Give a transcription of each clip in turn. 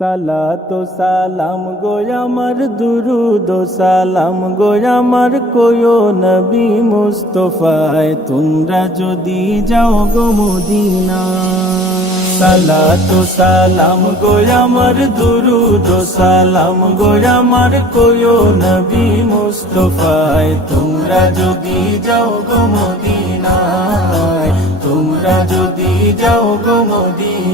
সালাতো সালাম গো আমার দুরুদ সালাম গো আমার কোয়ো নবী মুস্তফায়, তোমরা যদি যাও গো মদিনা সালাতো সালাম গো আমার দুরুদ সালাম গো আমার কোয়ো নবী মুস্তফায়, তোমরা যদি যাও গো মদিনায়, তোমরা যদি যাও গো মদিনা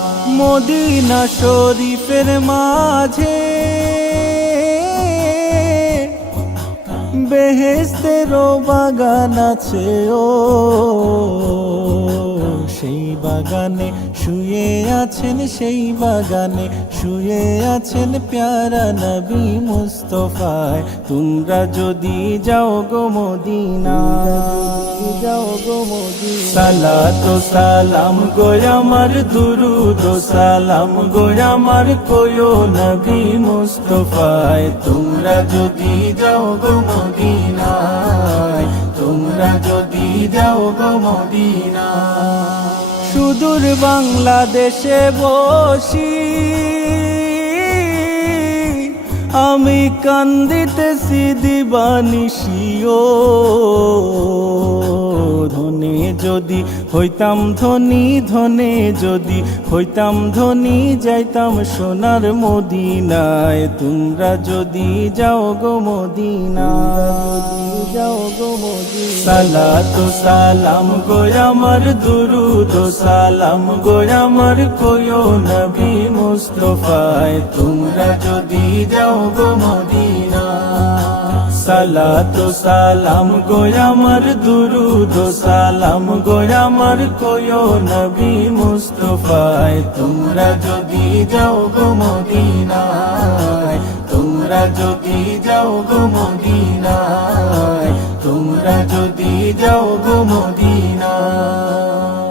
মদিনা শরীফের মাঝে বেহেস্তেরও বাগান আছে ও। বাগানে, শুয়ে আছেন সেই বাগানে, শুয়ে আছেন প্যারা নবী মুস্তফায়। তোমরা যদি যাও গো মদিনা যাও গো মদিনা সালাত ও সালাম গো আমার, দুরুদ সালাম গো আমার কোয়ো নবী মুস্তফায়। তোমরা যদি যাও গো মদিনায়, তোমরা যদি যাও মদিনা সুদূর বাংলাদেশে বসি। আমি কান্দিতে দিবানিসিও ধনে যদি হইতাম ধনী, ধনে যদি হইতাম ধনী, যাইতাম সোনার মদিনায়। তোমরা যদি যাও গো মদিনা যাও গো সালাত ও সালাম গো আমার, দুরুদ সালাম গো আমার কোয়ো নবী মুস্তফায়। তোমরা যদি যাও গো মদিনা সালাত সালাম গো আমার দুরুদ, সালাম গো আমার কোয়ো নবী মুস্তফায়। তোমরা যদি যাও গো মদিনায়, তোমরা যদি যাও গো মদিনায়, তোমরা যদি যাও গো মদিনায়।